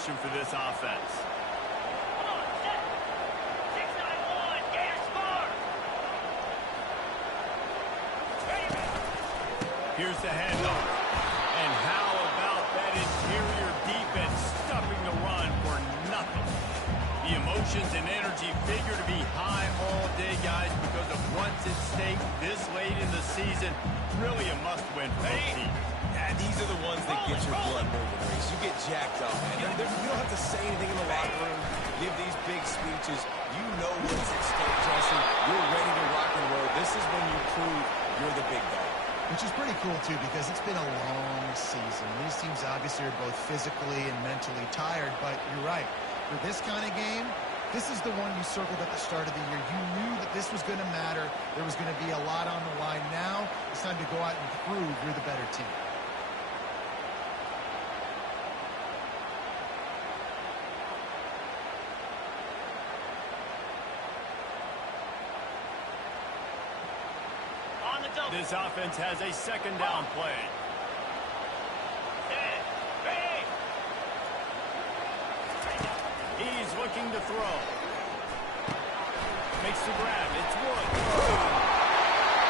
position for this offense. Here's the handoff. And how about that interior defense stuffing the run for nothing? The emotions and energy figure to be high all day, guys, because of what's at stake this late in the season. Really a must-win for both teams. Yeah, these are the ones that get your blood moving, Reese. You get jacked up, man. You don't have to say anything in the locker room, give these big speeches. You know what's at stake, Jesse. You're ready to rock and roll. This is when you prove you're the big dog. Which is pretty cool, too, because it's been a long season. These teams obviously are both physically and mentally tired, but you're right. For this kind of game, this is the one you circled at the start of the year. You knew that this was going to matter. There was going to be a lot on the line. Now it's time to go out and prove you're the better team. This offense has a second down play. He's looking to throw. Makes the grab. It's Woods.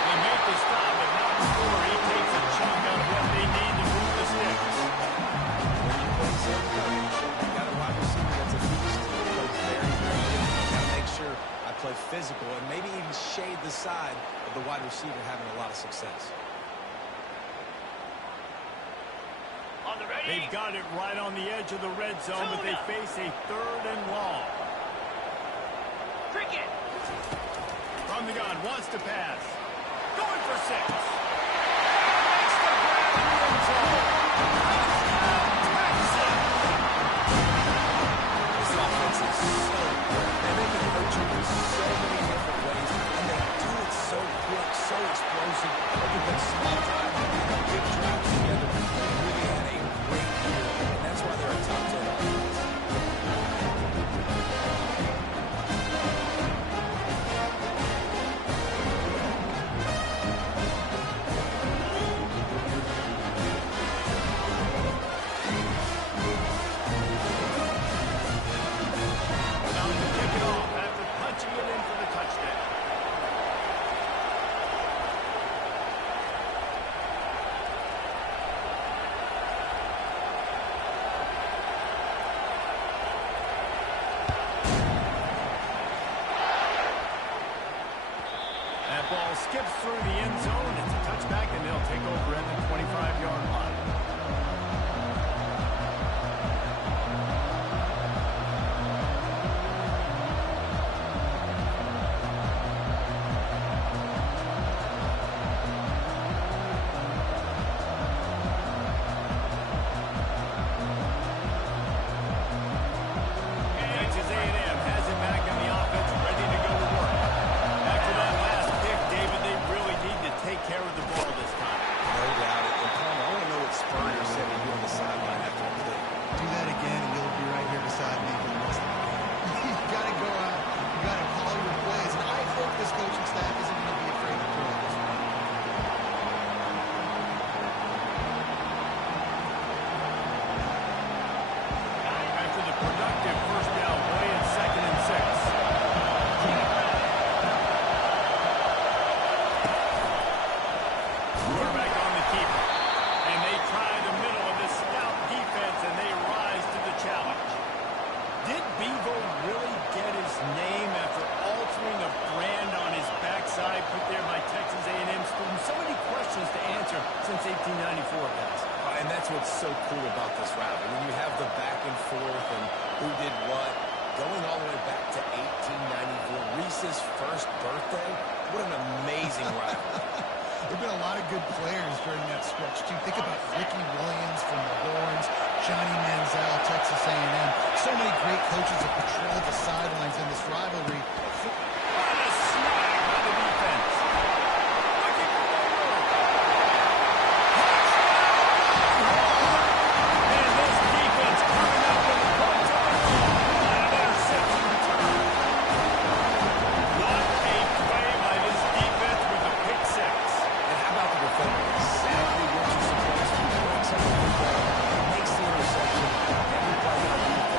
They make the stop, but not before he takes a chunk out of what they need to move the sticks. You got a wide receiver that's a beast. Plays very, very good. Got to make sure I play physical and maybe even shade the side of the wide receiver having a lot of success. They've got it right on the edge of the red zone, but they face a 3rd and long. From the gun, wants to pass. Going for 6. Makes the grab in the end zone. This offense is so good. And they can hurt you in so many different ways. And they do it so quick, so explosive. They can put small drives and big drives together. They really had a great year, and that's why they're a top 10 offense. About to kick it off after punching it in for the touchdown. That ball skips through the end zone. It's a touchback, and they'll take over at the 25-yard line. Texas A&M has it back in the offense, ready to go to work. After that last pick, David, they really need to take care of the ball this time. No doubt. And Palmer, I want to know what Spurrier said to you on the sideline after the play. Do that again, and you'll be right here beside me for the rest of the game. You got to go out. You got to call your plays. And I hope this coaching staff isn't going to be afraid to throw this one. After the productive first down play in 2nd and 6. Quarterback on the keeper. And they try the middle of this stout defense, and they rise to the challenge. Did Bevo really get his name after altering a brand on his backside put there by Texas A&M students? So many questions to answer since 1894, guys. And that's what's so cool about this route. I mean, you have the back and forth and who did what. Going all the way back to 1894, Reese's first birthday. What an amazing rivalry. There have been a lot of good players during that stretch, too. Think about Ricky Williams from the Horns, Johnny Manziel, Texas A&M. So many great coaches have patrolled the sidelines in this rivalry. What a snag by the defense. Looking for more room. And this defense coming up with a point to the ball. And an interception return. What a play by this defense with a pick 6. And how about the defender? Exactly what you're supposed to do. Breaks up the football, makes the interception. Everybody on defense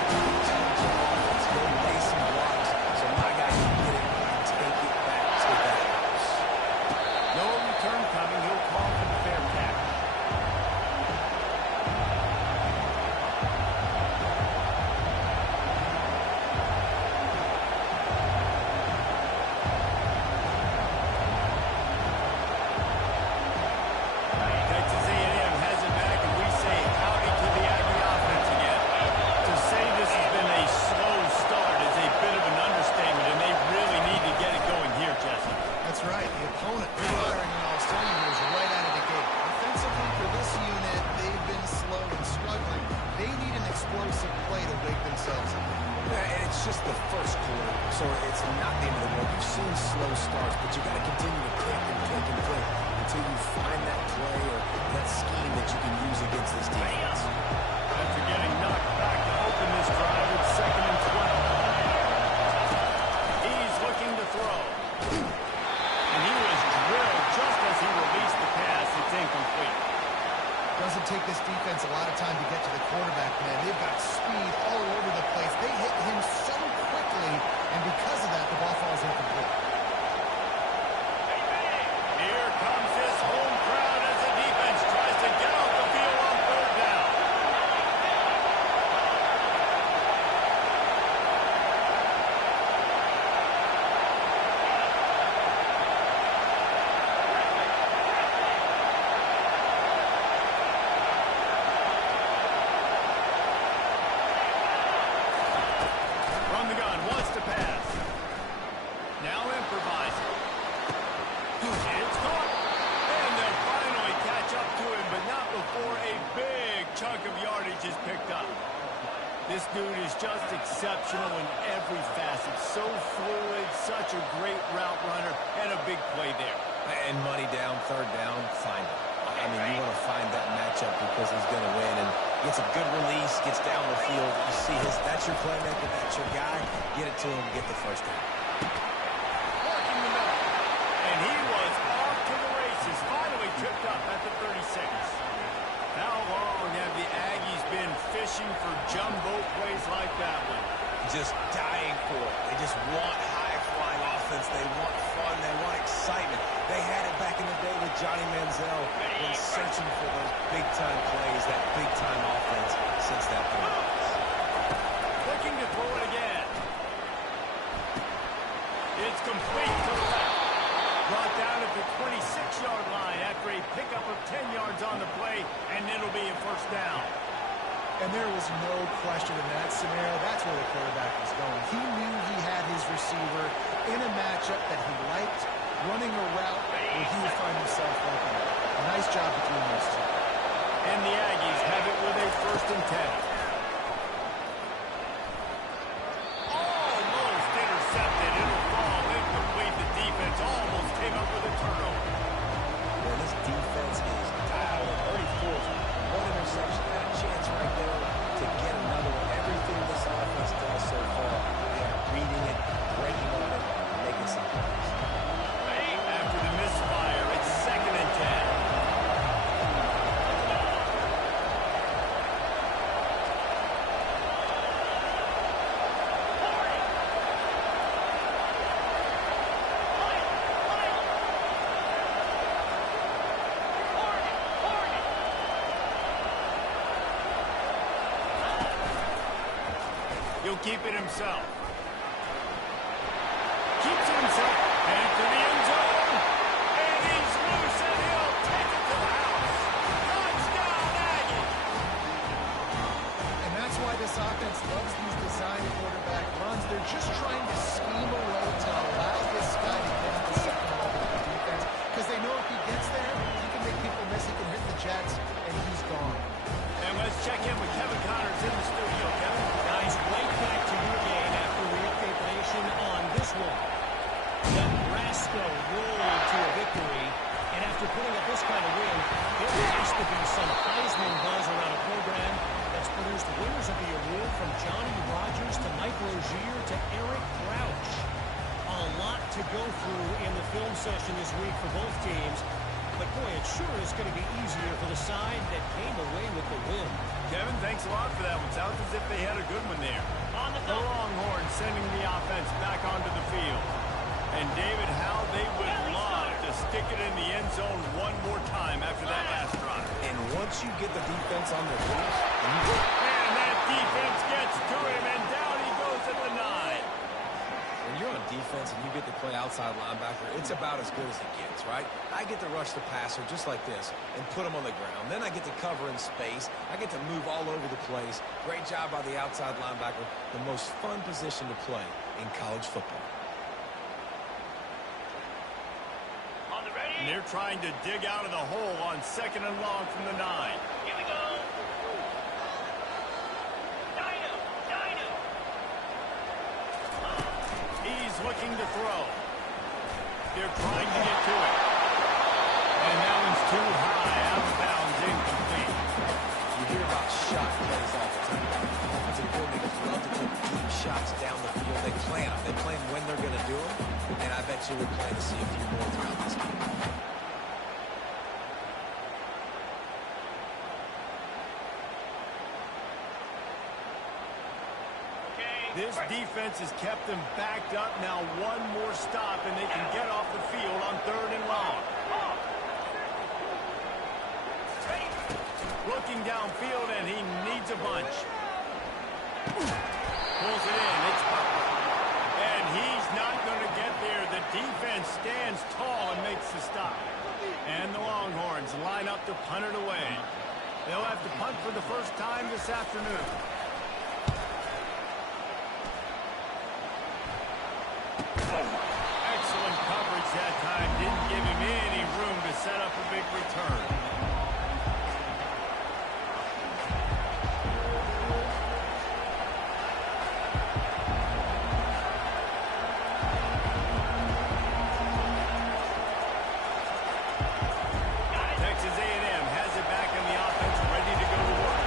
themselves in. Yeah, and it's just the first quarter, so it's not the end of the world. You've seen slow starts, but you got to continue to kick and kick and kick until you find that play or that scheme that you can use against this defense. After getting knocked back to open this drive, it's 2nd and 12. He's looking to throw. And he was drilled just as he released the pass. It's incomplete. Doesn't take this defense a lot of time to get to the quarterback, man. They've got speed all over the place. They hit him so quickly, and because of that, the ball falls incomplete. Here comes this home crowd as the defense tries to get off the field on 3rd down. From the gun, wants to pass. Now improvising. It's caught. And they'll finally catch up to him, but not before a big chunk of yardage is picked up. This dude is just exceptional in every facet. So fluid, such a great route runner, and a big play there. And money down, 3rd down, find it. I mean, you want to find that matchup because he's going to win. And gets a good release, gets down the field. You see that's your playmaker, that's your guy. Get it to him, get the 1st down. Working the middle. And he was off to the races. Finally tripped up at the 36. How long have the Aggies been fishing for jumbo plays like that one? Just dying for it. They just want high-flying offense. They want fun. They want excitement. They had it back in the day with Johnny Manziel when searching for those big-time plays, that big-time offense since that point. Looking to throw it again. It's complete to the left. Brought down at the 26-yard line after a pickup of 10 yards on the play, and it'll be a 1st down. And there was no question in that scenario. That's where the quarterback was going. He knew he had his receiver in a matchup that he liked, running a route where he would find himself open. A nice job between those two. And the Aggies have it with a 1st and 10. Almost intercepted. It'll fall incomplete. The defense almost came up with a turnover. Well, this defense is dialed. Already forced one interception. Got a chance right there to get another one. Everything this offense does so far, they are reading it, breaking on it, making some plays. After the misfire, it's 2nd and 10. He'll keep it himself. Keeps it himself. And to the end zone. And he's loose and he'll take it to the house. Touchdown, Aggies. And that's why this offense loves these design quarterback runs. They're just trying to scheme a way to allow this guy to get to the 2nd level of the defense. Because they know if he gets there, he can make people miss. He can hit the jets, and he's gone. And let's check in with Kevin Connors in the studio. Kevin? Guys, right back to your game after we update the nation on this one. Nebraska rolled to a victory, and after putting up this kind of win, there has to be some Heisman buzz around a program that's produced winners of the award from Johnny Rodgers to Mike Rozier to Eric Crouch. A lot to go through in the film session this week for both teams, but boy, it sure is going to be easier for the side that came away with the win. Kevin, thanks a lot for that one. Sounds as if they had a good one there. The Longhorns sending the offense back onto the field. And David, how they would love to stick it in the end zone one more time after that last drive. And once you get the defense on their feet, And that defense gets to him, and down he goes at the 9. when you're on defense and you get to play outside linebacker, it's about as good as it gets, right? I get to rush the passer just like this and put him on the ground. Then I get to cover in space. I get to move all over the place. Great job by the outside linebacker. The most fun position to play in college football. And they're trying to dig out of the hole on 2nd and long from the 9. Here we go. Dino. throw. They're trying to get to it. And that one's too high, out of bounds, incomplete. You hear about shot plays all the time. Offensive coordinators love to take deep shots down the field. They plan them. They plan when they're going to do them. And I bet you we're planning to see a few more throughout this game. This defense has kept them backed up. Now one more stop, and they can get off the field on 3rd and long. Looking downfield, and he needs a bunch. Pulls it in. It's Butler. And he's not going to get there. The defense stands tall and makes the stop. And the Longhorns line up to punt it away. They'll have to punt for the first time this afternoon. Excellent coverage that time. Didn't give him any room to set up a big return. Texas A&M has it back in the offense, ready to go to work.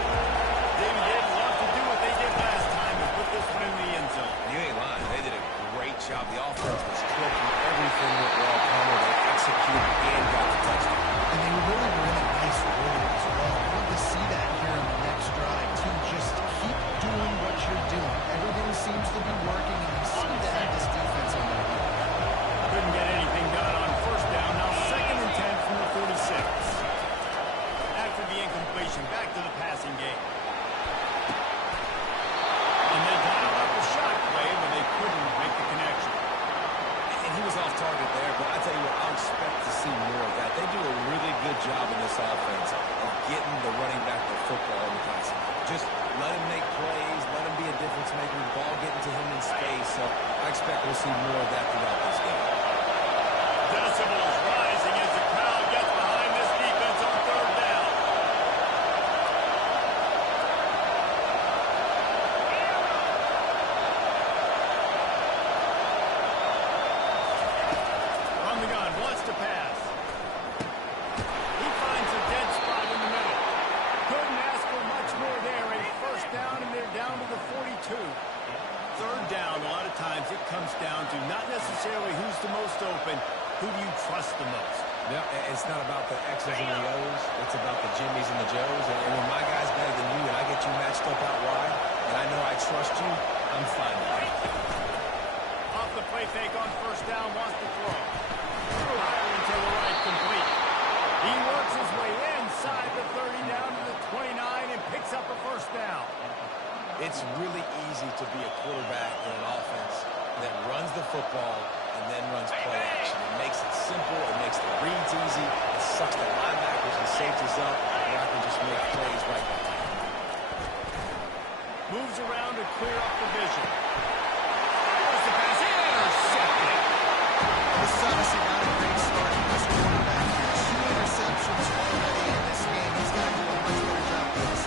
They'd love to do what they did last time and put this one in the end zone. You ain't lying. They did a great job. The offense was clicking. Everything went well. Palmer, they executed and got the touchdown. And they really were in a nice rhythm as well. I want to see that here in the next drive, too. Just keep doing what you're doing. Everything seems to be working, and you seem to have this defense on their feet. Couldn't get anything done on 1st down. Now 2nd and 10 from the 46. After the incompletion, back to the passing game. And they dialed up a shot play, but they couldn't make the connection. And he was off target there, but I tell you what, I expect to see more of that. They do a really good job in this offense of getting the running back the football in the passing game. Just let him make plays, let him be a difference maker, ball getting to him in space. So I expect we'll see more of that throughout this game. Decibels rising as the crowd gets behind this defense on 3rd down. On the gun, wants to pass. He finds a dead spot in the middle. Couldn't ask for much more there. A 1st down, and they're down to the 42. 3rd down, a lot of times it comes down to not necessarily who's the most open, who do you trust the most? Yeah, it's not about the X's and the O's. It's about the Jimmys and the Joes. And when my guy's better than you and I get you matched up out wide, and I know I trust you, I'm fine with it. Off the play fake on 1st down, wants to throw. Firing to the right, complete. He works his way inside the 30 down to the 29 and picks up a 1st down. It's really easy to be a quarterback in an offense that runs the football and then runs play action. It makes it simple. It makes the reads easy. It sucks the linebackers and safeties up, and I can just make plays right behind them. Moves around to clear up the vision. There's the pass. Intercepted. This is obviously not a great start for this quarterback here. 2 interceptions already in this game. He's got to do a much better job than this.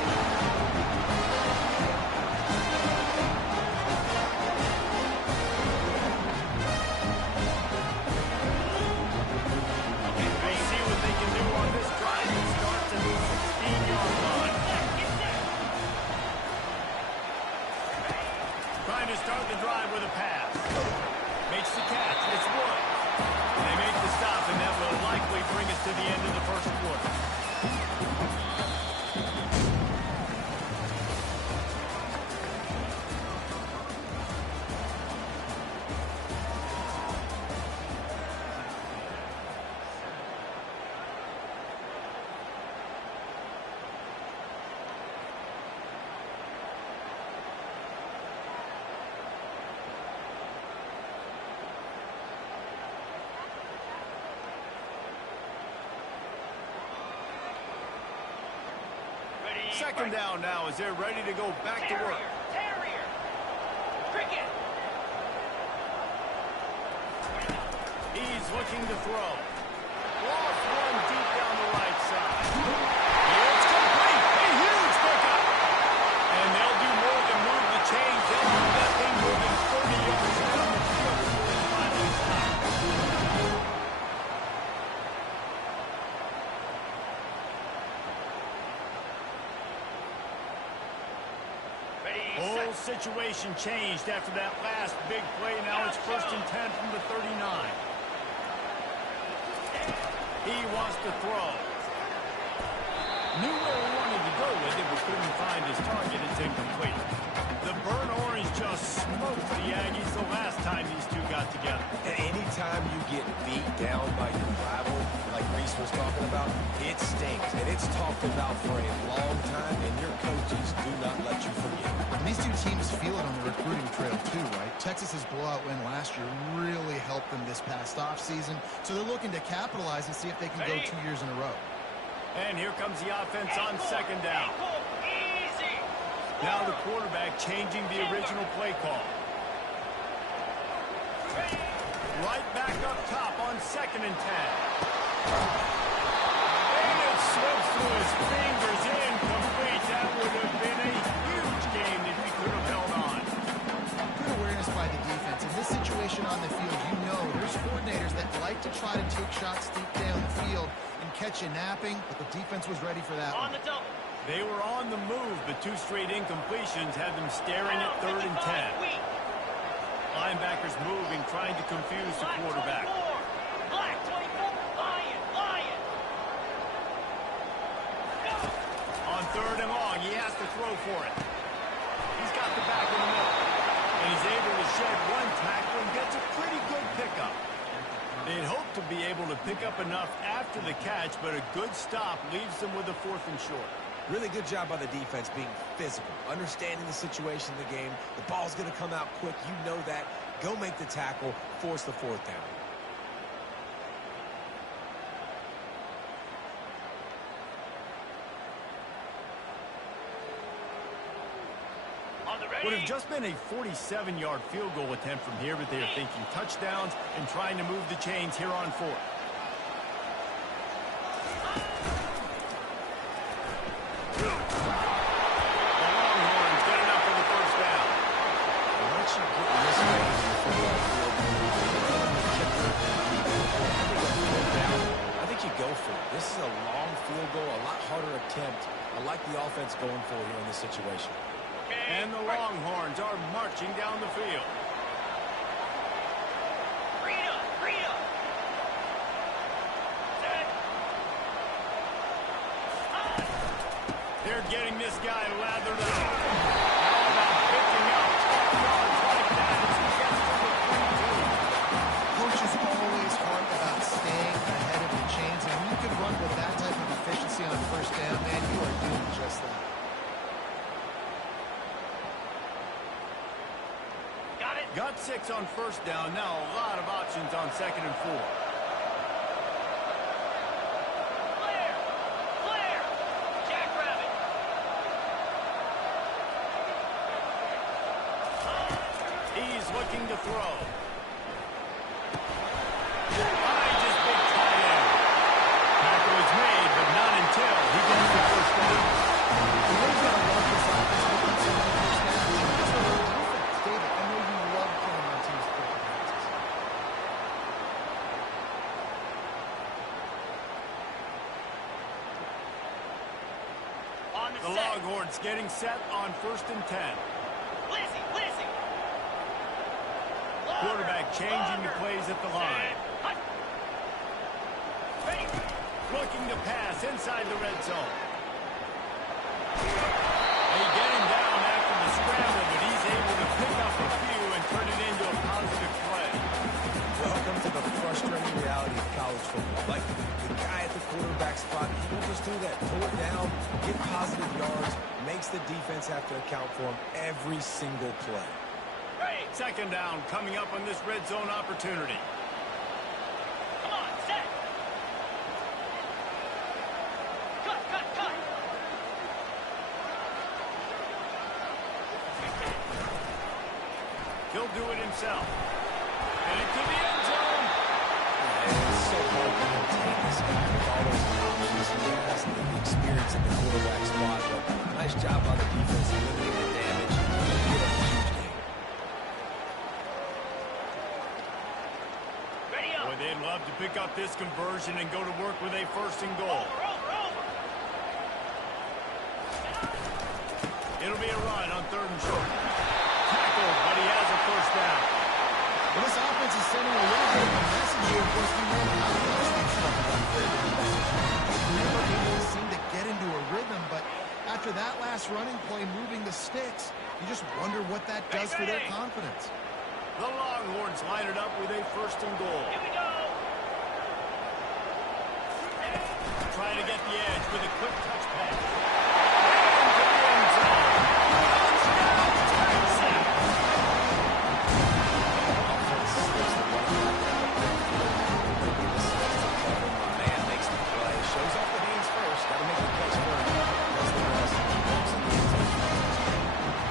We'll see what they can do on this drive. It starts at the 16-yard line. Trying to start the drive with a pass. Makes the catch. It's Wood. They make the stop, and that will likely bring us to the end of the 1st quarter. Second down now as they're ready to go back to work. He's looking to throw. Lost one deep down the right side. It's complete. A huge pickup. And they'll do more than move the chains. They'll move that thing moving 30 yards down the field before he finally Whole situation changed after that last big play. Now it's 1st and 10 from the 39. He wants to throw. Knew where he wanted to go with it, but couldn't find his target. It's incomplete. The burnt orange just smoked the Aggies the last time these two got together. And anytime you get beat down by your rival, like Reese was talking about, it stinks. And it's talked about for a long time, and your coaches do not let you forget. And these two teams feel it on the recruiting trail too, right? Texas's blowout win last year really helped them this past offseason, so they're looking to capitalize and see if they can go 2 years in a row. And here comes the offense on 2nd down. Now the quarterback changing the original play call. Right back up top on 2nd and 10. And it slips through his fingers, incomplete. That would have been a huge game if he could have held on. Good awareness by the defense. In this situation on the field, you know there's coordinators that like to try to take shots deep down the field and catch you napping, but the defense was ready for that one. On the double. They were on the move, but 2 straight incompletions had them staring at 3rd and 10. Linebackers moving, trying to confuse the quarterback. Black 24, Lion. On 3rd and long, he has to throw for it. He's got the back in the middle. And he's able to shed one tackle and gets a pretty good pickup. They'd hoped to be able to pick up enough after the catch, but a good stop leaves them with a 4th and short. Really good job by the defense being physical, understanding the situation in the game. The ball's going to come out quick. You know that. Go make the tackle, force the 4th down. Would have just been a 47-yard field goal attempt from here, but they are thinking touchdowns and trying to move the chains here on 4th. The Longhorns get enough for the 1st down. Once you get in this range in the football field, I think you go for it. This is a long field goal, a lot harder attempt. I like the offense going for it here in this situation. And the Longhorns are marching down the field. Rita. Set. They're getting this guy lathered up. How about picking up 12 yards like that as he gets to the 3-2? Coach is always hard about staying ahead of the chains, and when you can run with that type of efficiency on 1st down, man, you are doing just that. Got 6 on 1st down. Now a lot of options on 2nd and 4. Flair. Jackrabbit. He's looking to throw. Finds his big tight end. Tackle is made, but not until he gets the 1st down. You really gotta love this offense making so many 1st downs. That's what we're defense. David, I know you love killing on teams' quick defenses. On The Longhorns getting set on 1st and 10. Lizzie. Quarterback changing the plays at the line. Looking to pass inside the red zone. They get him down after the scramble, but he's able to pick up a few and turn it into a positive play. Welcome to the frustrating reality of college football. Like, the guy at the quarterback spot, he'll just do that. Pull it down, get positive yards, makes the defense have to account for him every single play. 2nd down coming up on this red zone opportunity. Come on, set. Cut. He'll do it himself. And into the end zone. It's so hard to contain this guy with all those options he has and the experience at the quarterback spot. But nice job by the defense limiting the damage. Get a huge game. Boy, they'd love to pick up this conversion and go to work with a 1st and goal. Over. It'll be a run on 3rd and short. course, we know how much they've struggled on third down decisions. Just never able to seem to get into a rhythm, but after that last running play moving the sticks, you just wonder what that does for their confidence. The Longhorns line it up with a 1st and goal. Here we go. Trying to get the edge with a quick touch pass. Into the end zone. Touchdown, Texas! Man makes the play. Shows off the hands first. Got to make the catch first. Does the rest. Walks in the end zone.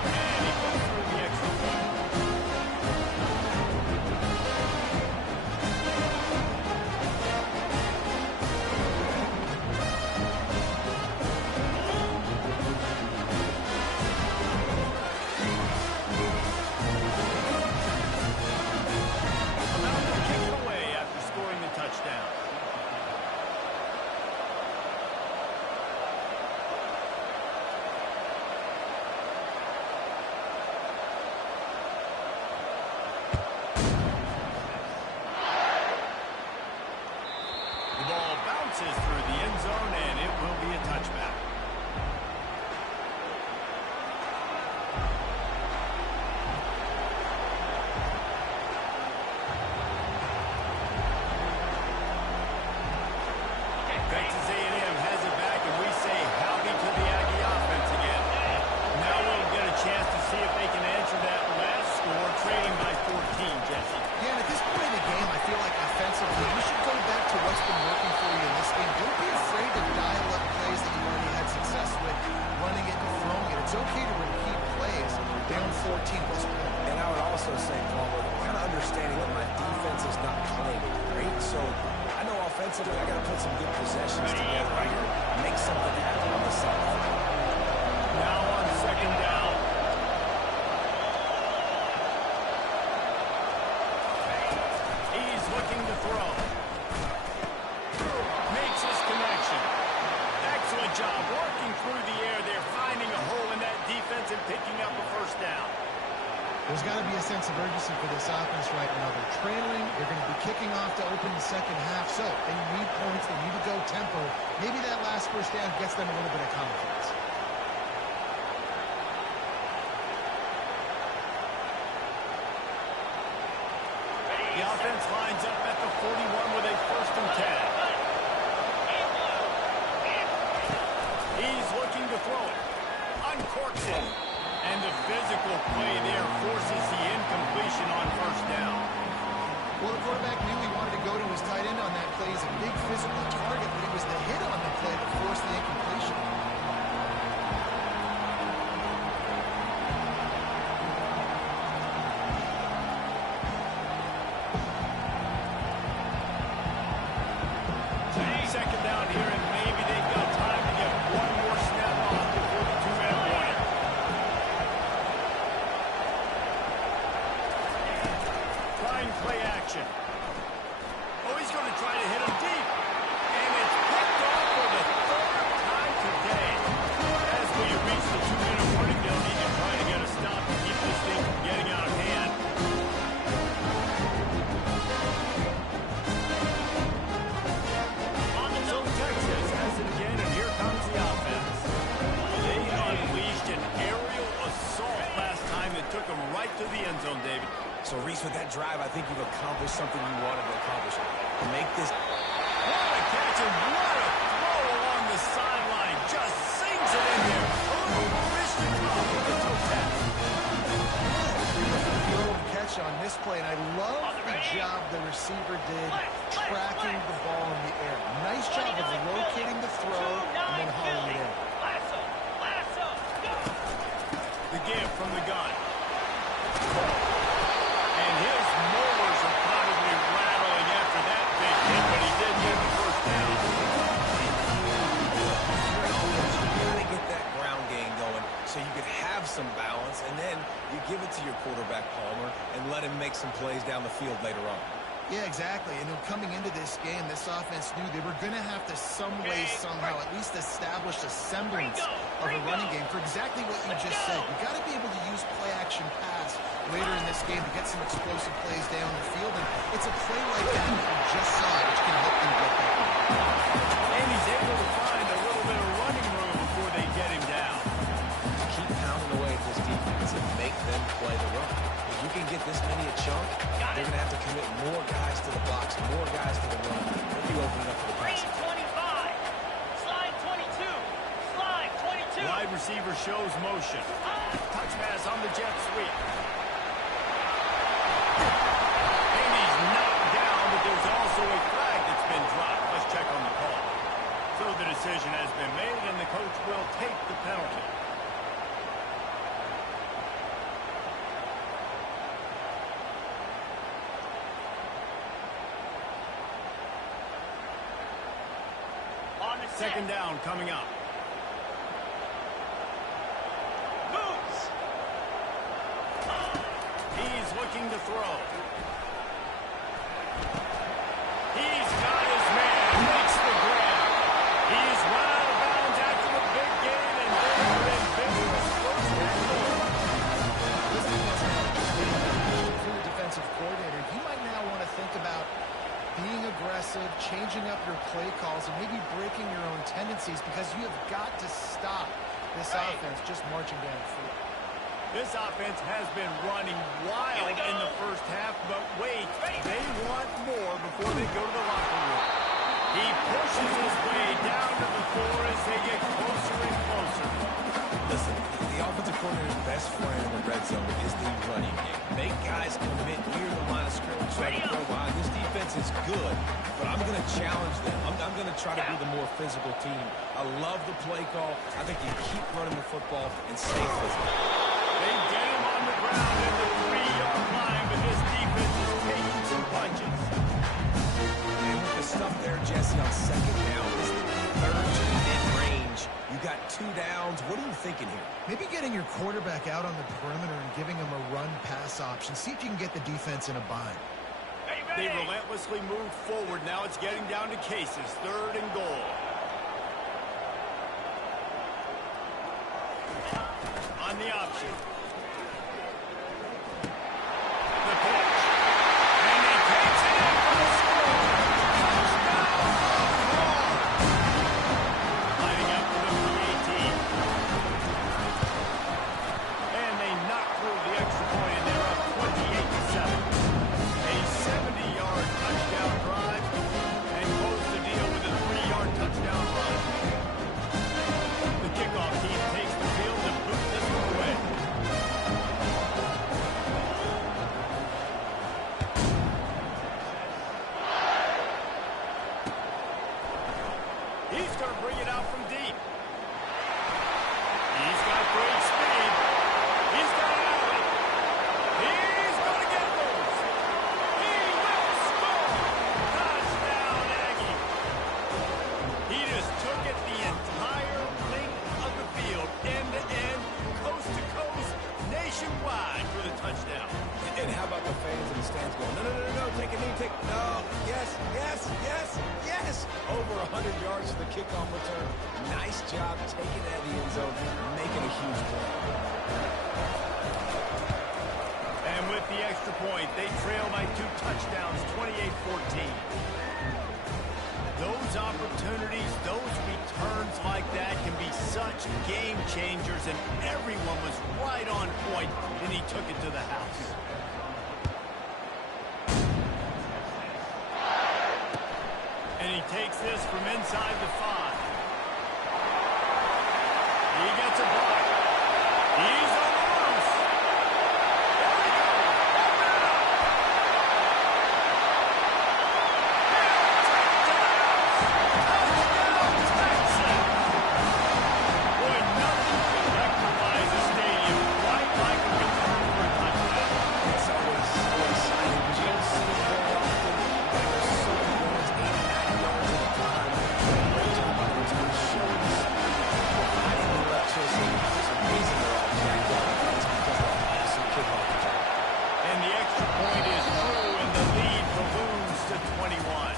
And he goes through the extra point. About to kick it away after scoring the touchdown. The ball bounces through the end zone, and it will be a touchback. Texas A&M has it back, and we say howdy to the Aggie offense again. Now we'll get a chance to see if they can answer that last score, trailing by 14, Jesse. Yeah, and at this point in the game, I feel like offensively, you should go back to what's been working for you in this game. Don't be afraid to dial up plays that you've already had success with, running it and throwing it. It's okay to repeat plays down 14 plus points. And I would also say, Palmer, kind of understanding that my defense is not playing great. So I know offensively I got to put some good possessions together right here. Make something happen on the side. Now on 2nd down. He's looking to throw. Makes his connection. Excellent job working through the air there, finding a hole in that defense and picking up a 1st down. There's got to be a sense of urgency for this offense right now. They're trailing. They're going to be kicking off to open the 2nd half. So they need points. They need to go tempo. Maybe that last 1st down gets them a little bit of confidence. The offense lines up at the 41 with a 1st and 10. He's looking to throw it. Uncorks it. And the physical play there forces the incompletion on 1st down. Well, the quarterback knew he wanted to go to his tight end on that play. He's a big physical target, but it was the hit on the play that forced the incompletion. Second down here, and maybe they've got time to get one more snap off before the 2-minute warning. Trying play action. Oh, he's going to try to hit him deep. And it's picked off for the 3rd time today. As we reach the 2-minute warning, they'll need to try to get a stop to keep this thing from getting out of hand. So Texas has it again, and here comes the offense. They unleashed an aerial assault last time that took them right to the end zone, David. So, Reese, with that drive, I think you've accomplished something you wanted to accomplish. Make this... What a catch and what a throw along the sideline. Just sings it in there. A little fish to drop with the toe tap. Beautiful throw and catch on this play, and I love the job the receiver did tracking the ball in the air. Nice job of locating the throw and then hauling it in. The give from the gun. And his molars are probably rattling after that big hit, but he did get the 1st down. You got to get that ground game going so you could have some balance, and then you give it to your quarterback, Palmer, and let him make some plays down the field later on. Yeah, exactly. And coming into this game, this offense knew they were going to have to some way, somehow, at least establish a semblance of a running game for exactly what you just said. You got to be able to use play-action pass later in this game to get some explosive plays down the field. And it's a play like that that we just saw, which can help them get that one. And he's able to find a little bit of running room before they get him down. Keep pounding away at this defense and make them play the run. If you can get this many a chunk, they're going to have to commit more guys to the box, more guys to the run. They'll be opening up for the passing. 25. Slide 22. Slide 22. Wide receiver shows motion. Touch pass on the jet sweep. And he's knocked down, but there's also a flag that's been dropped. Let's check on the call. So the decision has been made, and the coach will take the penalty. On the set. Second down coming up. Moves. He's looking to throw. He's got his man. Makes the grab. He's run out of bounds after the big gain, and they're in business. First and goal. This defensive coach, if you're the defensive coordinator, you might now want to think about being aggressive, changing up your play calls, and maybe breaking your own tendencies, because you have got to stop this offense just marching down the field. This offense has been running wild in the first half, but wait, they want more before they go to the locker room. He pushes his way down to the floor as they get closer and closer. Listen, the offensive coordinator's best friend in the red zone is the running game. Make guys commit near the line of scrimmage, try to throw behind. This defense is good, but I'm going to challenge them. I'm going to try to be the more physical team. I love the play call. I think you keep running the football and stay physical. They get him on the ground at the 3-yard line, but this defense is taking some punches. And with the stuff there, Jesse, on second down, this third to mid-range. You got 2 downs. What are you thinking here? Maybe getting your quarterback out on the perimeter and giving him a run-pass option. See if you can get the defense in a bind. They relentlessly move forward. Now it's getting down to cases. Third and goal. On the option. The pitch. And he takes it in for the score. Touchdown! Lining up for the PAT. And they knock through the extra point, and they're up 28-7. A 70-yard touchdown drive, and close the deal with a 3-yard touchdown run. The kickoff team takes the field and boots this one away. He's going to bring it out from deep. He's got great speed. He's got an alley. He's going to get loose. He will score. Touchdown, Aggie. He just took it the entire length of the field, end to end, coast to coast, nationwide for the touchdown. And how about the fans in the stands going, no, take a knee, no, yes. Over 100 yards to the kickoff return. Nice job taking that in the end zone, making a huge play. And with the extra point, they trail by 2 touchdowns, 28-14. Those opportunities, those returns like that can be such game changers, and everyone was right on point, and he took it to the house. And he takes this from inside the 5. He gets a block. He's on the loose. There we go. Open it up. Touchdown, Texas. Boy, nothing can electrifies a stadium quite like a return for a touchdown. It's always so exciting. You don't see it very often. They're so yards, 80, 90 yards at a time. Great job by the return, showing us providing the electricity. There's a reason they're all jacked up. It's because of that awesome kickoff return. And the extra point is through, and the lead balloons to 21.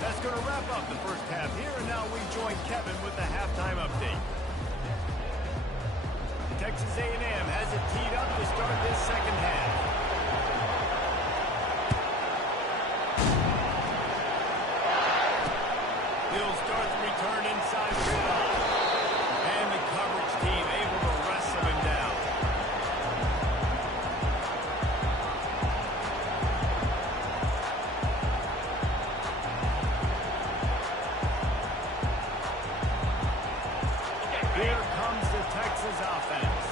That's going to wrap up the first half here, and now we join Kevin with the halftime update. Texas A&M has it teed up to start this second half. turn inside the stop. And the coverage team able to wrestle him down. Here comes the Texas offense.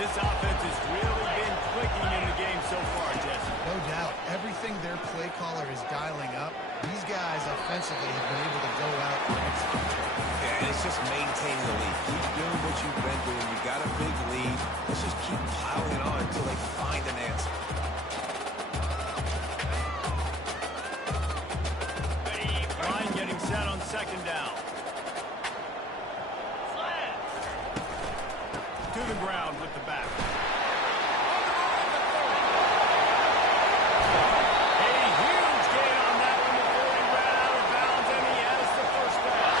This offense has really been clicking in the game so far, Jesse. No doubt. Everything their play caller is dialing up, these guys offensively have been able to go out and execute. Yeah, and it's just maintaining the lead. Keep doing what you've been doing. You got a big lead. Let's just keep piling on until they find an answer. Line getting set on second down. To the ground with the back. A huge gain on that one before he ran out of bounds, and he has the first down.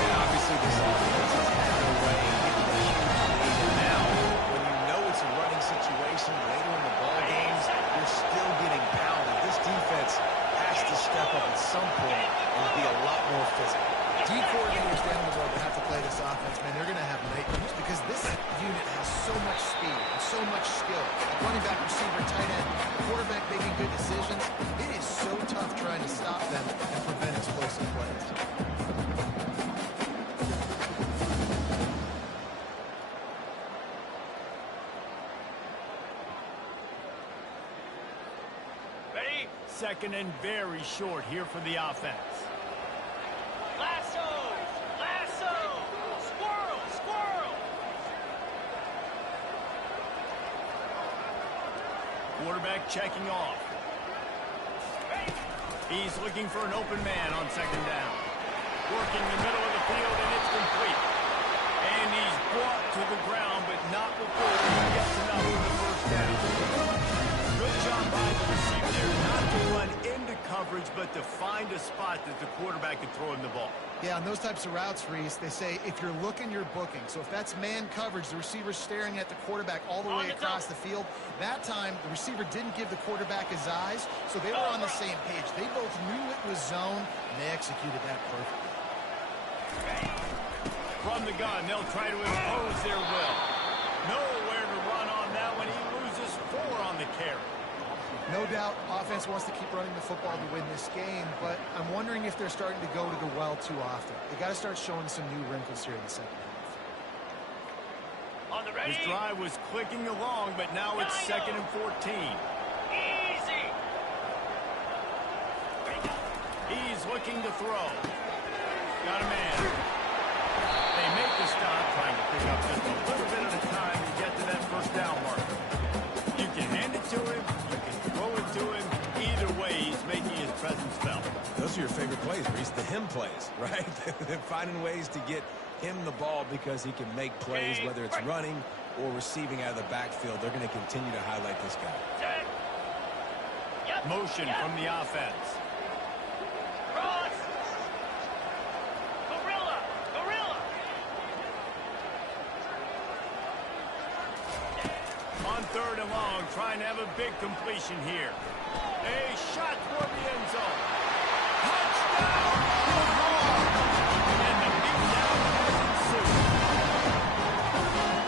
And obviously this offense has had their way getting the huge lead. And now, when you know it's a running situation later in the ball games, you're still getting pounded. This defense has to step up at some point and be a lot more physical. D coordinators down the road that have to play this offense, man, they're going to have nightmares because this unit has so much speed and so much skill. Running back, receiver, tight end, quarterback making good decisions. It is so tough trying to stop them and prevent explosive plays. Ready? Second and very short here for the offense. Lasso! Lasso! Squirrel! Squirrel! Quarterback checking off. He's looking for an open man on second down. Working the middle of the field, and it's complete. And he's brought to the ground, but not before he gets enough for the first down. Good job by the receiver there, not to run into coverage, but to find a spot that the quarterback can throw him the ball. Yeah, on those types of routes, Reese, they say if you're looking, you're booking. So if that's man coverage, the receiver's staring at the quarterback all the way across the field. That time, the receiver didn't give the quarterback his eyes, so they were on the same page. They both knew it was zone, and they executed that perfectly. From the gun, they'll try to impose their will. Nowhere to run on that one. He loses 4 on the carry. No doubt, offense wants to keep running the football to win this game, but I'm wondering if they're starting to go to the well too often. They got to start showing some new wrinkles here in the second half. On the ready? This drive was clicking along, but now it's second and 14. Easy! He's looking to throw. Got a man. They make the stop, trying to pick up just a little bit at a time to get to that first down marker. You can hand it to him, you can throw it to him. Either way, he's making his presence felt. Those are your favorite plays, Reese, the him plays, right? Finding ways to get him the ball because he can make plays, whether it's running or receiving out of the backfield. They're going to continue to highlight this guy. Set. Yep. Motion Yep. from the offense. Cross. Gorilla. Gorilla. On third and long, trying to have a big completion here. A shot toward the end zone. Touchdown! And the beatdown has ensued.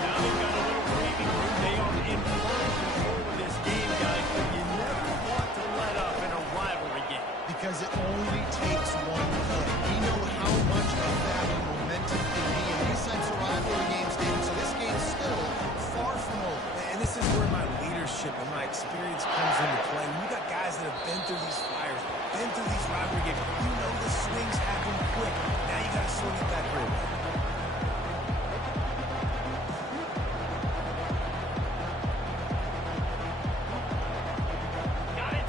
Now they've got a little breathing room. They are in full control of this game, guys, but you never want to let up in a rivalry game. Because it only takes one play. We know how much of that momentum can be in these types of rivalry games, David, so this game's still far from over. And this is where my leadership and my experience comes into play. You got guys that have been through these fires, been through these rivalry games. You know the swings happen quick. Now you got to swing it back your way.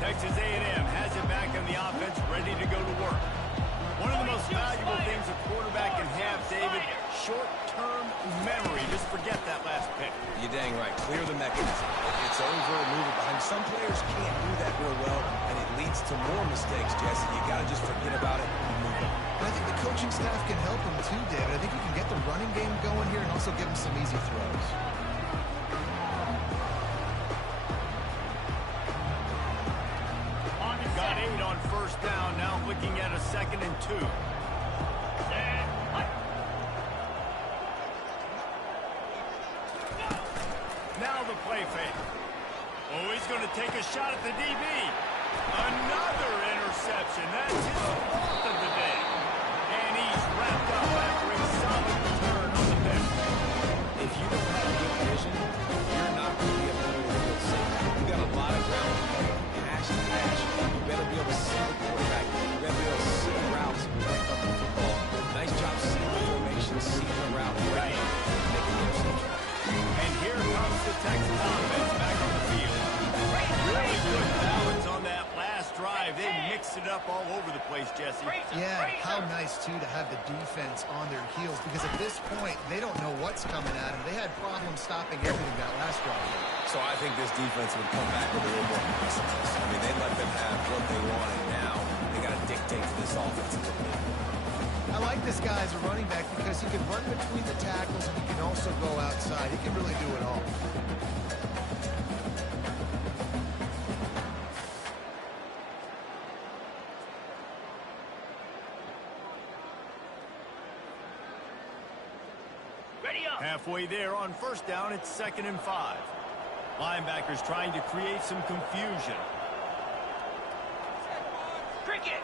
Texas A&M has it back on the offense, ready to go to work. One of the most valuable things a quarterback can have, David, short-term memory. Just forget that last pick. You're dang right. Clear the mechanism. It's over, move it behind. Some players can't do that real well, and it leads to more mistakes, Jesse. You got to just forget about it and move on. And I think the coaching staff can help him too, David. I think you can get the running game going here and also give him some easy throws. Got 8 on first down, now looking at a 2nd and 2. Set. Now the play fake. Oh, he's going to take a shot at the DB. Another interception. That's his fourth of the day. And he's wrapped up after a solid return on the pick. If you don't have good vision, you're not going to be able to do good safety. You got a lot of ground to play. Hash to hash. You better be able to see the quarterback. You better be able to see routes and break up the football. Nice job seeing the formation, seeing the route, right, making the interception. And here comes the Texas offense back on the field. Really good balance on that last drive. They mixed it up all over the place, Jesse. Yeah, how nice, too, to have the defense on their heels, because at this point, they don't know what's coming at them. They had problems stopping everything that last drive. So I think this defense would come back with a little more aggressiveness. I mean, they let them have what they wanted. Now they got to dictate to this offense a little bit. I like this guy as a running back because he can run between the tackles and he can also go outside. He can really do it all. Halfway there on first down, it's 2nd and 5. Linebackers trying to create some confusion. Cricket.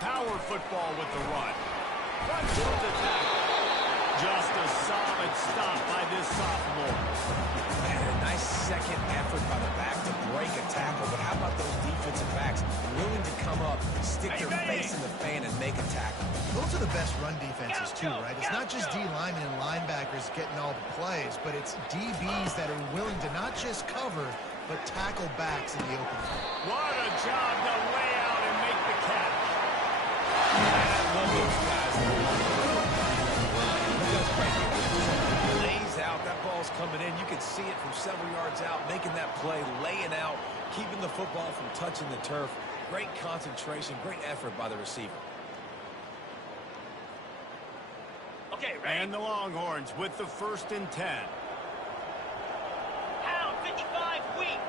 Power football with the run. Runs through the tackle. Just a solid stop by this sophomore. Man, a nice second effort by the back to break a tackle. But how about those defensive backs willing to come up, stick their face in the fan, and make a tackle? Those are the best run defenses, too, right? It's not just D linemen and linebackers getting all the plays, but it's DBs that are willing to not just cover, but tackle backs in the open. What a job to lay out and make the catch. I love those guys. Look at us right here. Lays out. That ball's coming in. You can see it from several yards out, making that play, laying out, keeping the football from touching the turf. Great concentration, great effort by the receiver. Okay, ready? And the Longhorns with the 1st and 10. Pound 55 weak.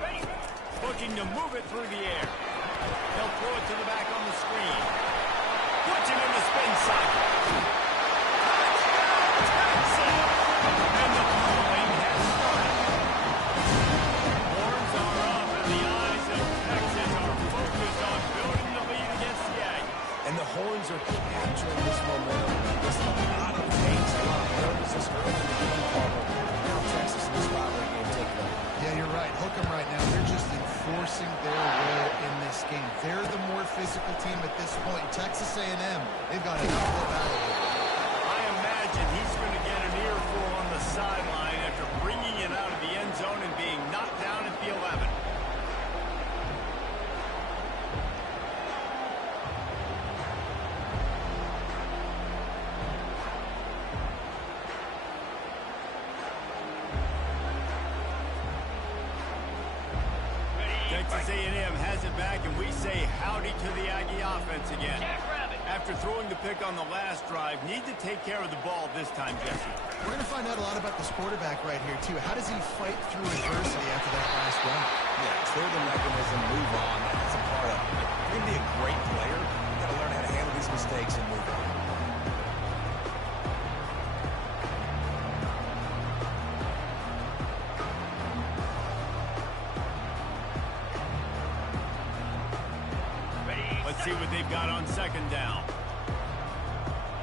Ready? Looking to move it through the air. They'll throw it to the back on the screen. Puts him in the spin cycle. Touchdown, Texas! And the falling has started. Horns are up, and the eyes of Texas are focused on building the lead against the Aggies. And the Horns are capturing this momentum. There's a lot of pace, a lot of nervousness early in the game, Carver. Now Texas in this rivalry game taking over. Yeah, you're right. Hook them right now. They're just enforcing their role in this game. They're the more physical team at this point. Texas A&M, they've got an uphill battle here. I imagine he's going to get an earful on the sideline after bringing it out of the end zone and being knocked down at the 11. Texas A&M has it back, and we say howdy to the Aggie offense again. After throwing the pick on the last drive, need to take care of the ball this time, Jesse. We're going to find out a lot about this quarterback right here, too. How does he fight through adversity after that last run? Yeah, clear the mechanism, move on. That's a part of it. You're going to be a great player. You've got to learn how to handle these mistakes and move on. Let's see what they've got on 2nd down.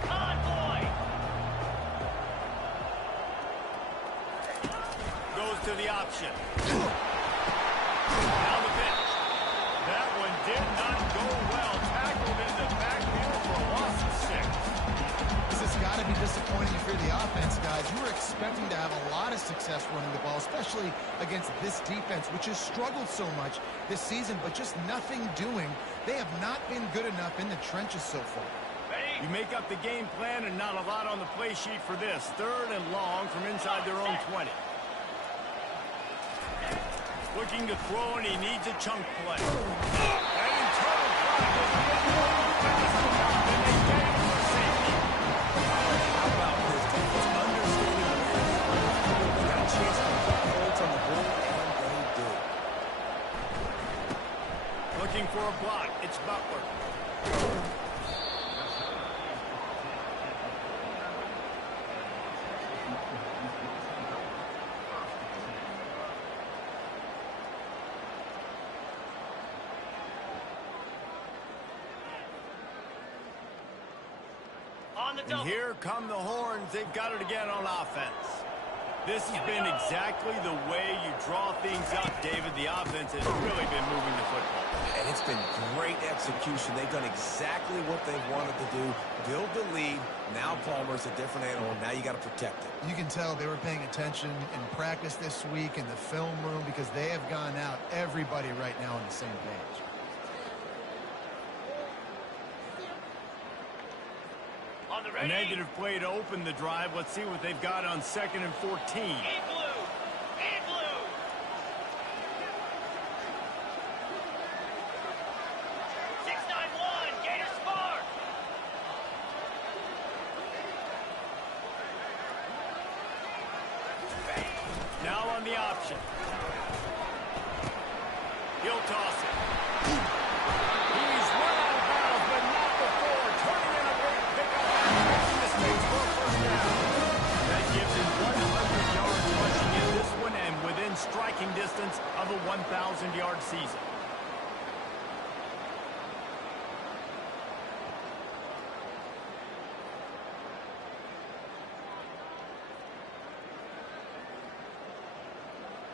Convoy. Goes to the option. Now the pitch. That one did not go well. Tackled in the backfield for a loss of 6. This has got to be disappointing if you're the offense, guys. You were expecting to have a lot of success running the ball, especially against this defense, which has struggled so much this season, but just nothing doing. They have not been good enough in the trenches so far. You make up the game plan and not a lot on the play sheet for this. 3rd and long from inside their own 20. Looking to throw, and he needs a chunk play. An internal play was fast enough, and they get it for safety. How about this defense understanding where they got a chance to put points on the board, and they do. Looking for a block. It's Butler. on the double. And here come the horns. They've got it again on offense. This has been exactly the way you draw things up, David. The offense has really been moving the football. And it's been great execution. They've done exactly what they've wanted to do. Build the lead. Now Palmer's a different animal. Now you got to protect it. You can tell they were paying attention in practice this week in the film room because they have gone out, everybody right now on the same page. On the A ready. negative play to open the drive. Let's see what they've got on 2nd and 14. In blue. In blue. Gator Spark. Now on the option. He'll toss it. He's run out of bounds, but not before. Turning in a great pickup and making the stakes for a first down. That gives him 100 yards rushing in this one and within striking distance of a 1,000-yard season.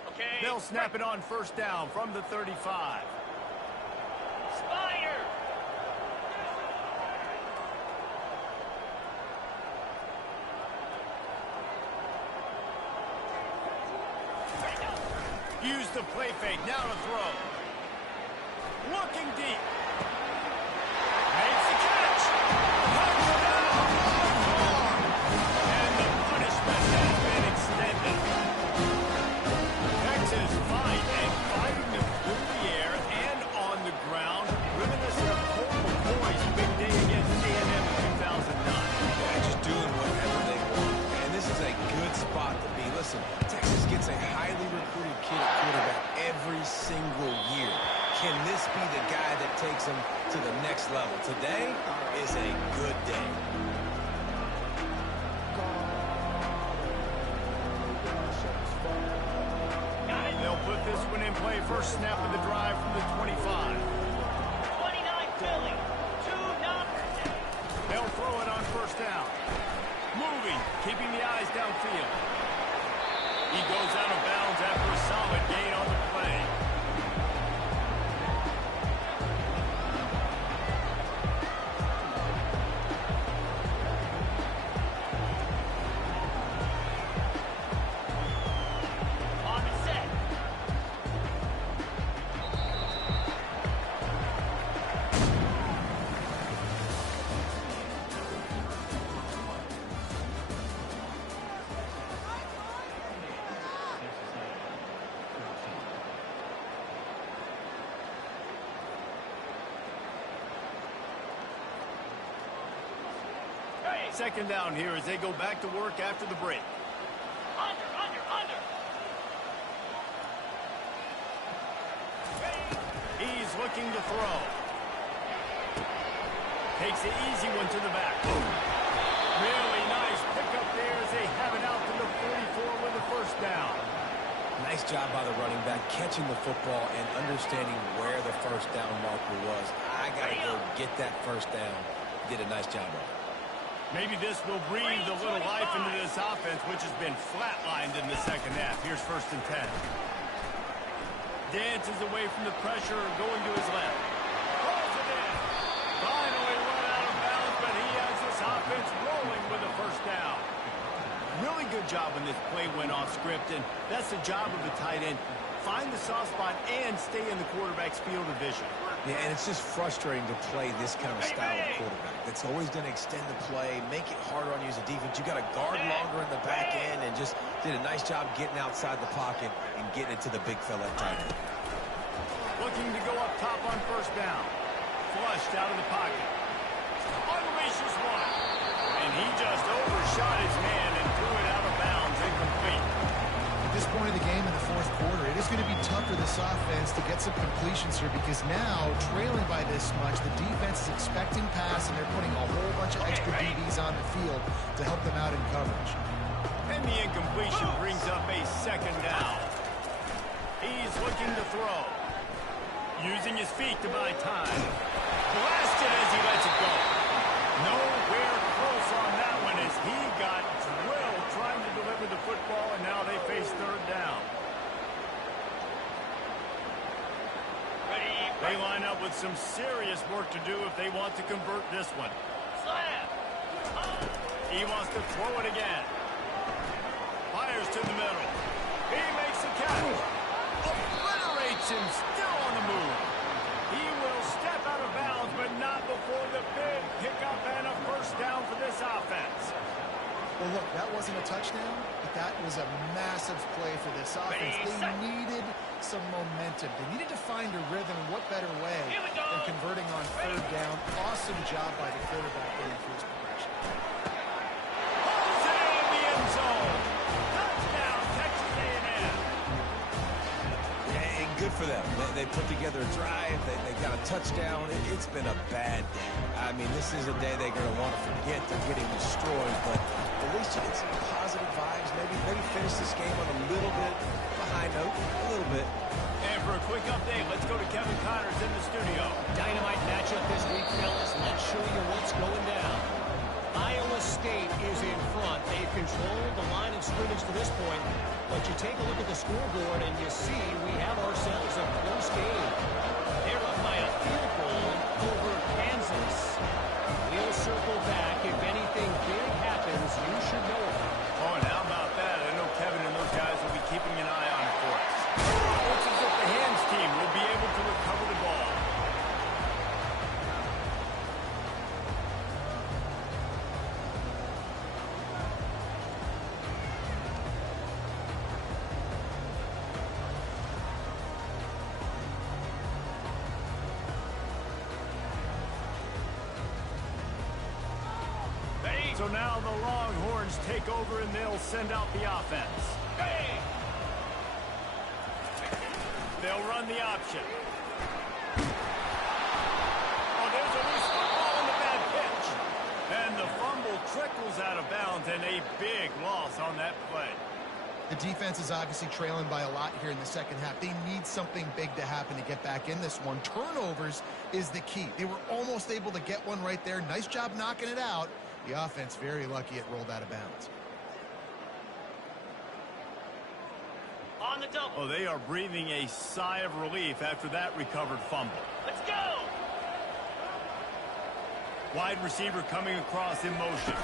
Okay. They'll snap it on first down from the 35. Spider. Use the play fake. Now to throw. Looking deep. Makes the catch. Touchdown. And the punishment has been extended. Texas fight and fighting them through the air and on the ground. Reminiscent of Colt McCoy's big day against A&M in 2009. Yeah, just doing whatever they want. And this is a good spot to be. Listen, Texas gets a highly recruited kid at quarterback every single year. Can this be the guy that takes them to the next level? Today is a good day. They'll put this one in play. First snap of the drive from the 25. 29 Philly. 2-0. They'll throw it on first down. Moving, keeping the eyes downfield. He goes out of bounds after a solid gain on the play. On the set. Second down here as they go back to work after the break. Under. He's looking to throw. Takes the easy one to the back. Really nice pickup there as they have it out to the 44 with a first down. Nice job by the running back, catching the football and understanding where the first down marker was. I got to go get that first down. Did a nice job of it. Maybe this will breathe a little life into this offense, which has been flatlined in the second half. Here's 1st and 10. Dances away from the pressure, going to his left. Pulls it in. Finally run out of bounds, but he has this offense rolling with a first down. Really good job when this play went off script, and that's the job of the tight end. Find the soft spot and stay in the quarterback's field of vision. Yeah, and it's just frustrating to play this kind of style of quarterback. That's always going to extend the play, make it harder on you as a defense. You got to guard longer in the back end, and just did a nice job getting outside the pocket and getting it to the big fella at tight end. Looking to go up top on first down. Flushed out of the pocket. Unleashes one. And he just overshot his man and threw it out of bounds, incomplete. At this point of the game in the fourth quarter, it is going to be tough for this offense to get some completions here because now, trailing by this much, the defense is expecting pass, and they're putting a whole bunch of extra DBs on the field to help them out in coverage. And the incompletion brings up a second down. He's looking to throw. Using his feet to buy time. Blasted as he lets it go. Nowhere close on with some serious work to do if they want to convert this one. Slam. He wants to throw it again. Fires to the middle. He makes the catch. Obliterates him, still on the move. He will step out of bounds, but not before the big pickup and a first down for this offense. Well, look, that wasn't a touchdown, but that was a massive play for this offense. They needed some momentum. They needed to find a rhythm, and what better way than converting on third down. Awesome job by the quarterback going through his progression. Pulls it in the end zone. Touchdown, Texas A&M. And good for them. They put together a drive. They got a touchdown. It's been a bad day. I mean, this is a day they're going to want to forget. They're getting destroyed, but at least you get some positive vibes. Maybe finish this game on a little bit of a high note. A little bit. And for a quick update, let's go to Kevin Connors in the studio. Dynamite matchup this week, fellas. Let's show you what's going down. Iowa State is in front. They've controlled the line of scrimmage to this point. But you take a look at the scoreboard and you see we have ourselves a close game. They're up by a field goal over Kansas. We'll circle back. If anything big happens, you should know it. Oh, and how about that? I know Kevin and those guys will be keeping an eye on it for us. Looks as if the hands team will be able to recover the ball. So now the Longhorns take over and they'll send out the offense. Hey. They'll run the option. Oh, there's a loose football on the bad pitch. And the fumble trickles out of bounds, and a big loss on that play. The defense is obviously trailing by a lot here in the second half. They need something big to happen to get back in this one. Turnovers is the key. They were almost able to get one right there. Nice job knocking it out. The offense very lucky it rolled out of bounds. On the double. Oh, they are breathing a sigh of relief after that recovered fumble. Let's go. Wide receiver coming across in motion.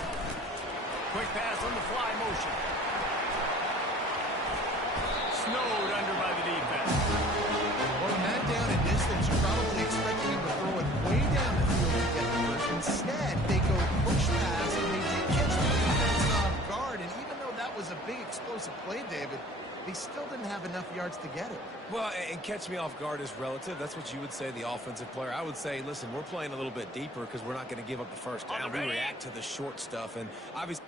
Quick pass on the fly motion. Snowed under by the defense. Well, in that down and distance, you're probably expecting him to throw it way down the field to get the first. Instead, they go push pass, and they did catch the defense off guard. And even though that was a big explosive play, David, they still didn't have enough yards to get it. Well, and catch me off guard is relative. That's what you would say, the offensive player. I would say, listen, we're playing a little bit deeper because we're not going to give up the first down. We react to the short stuff, and obviously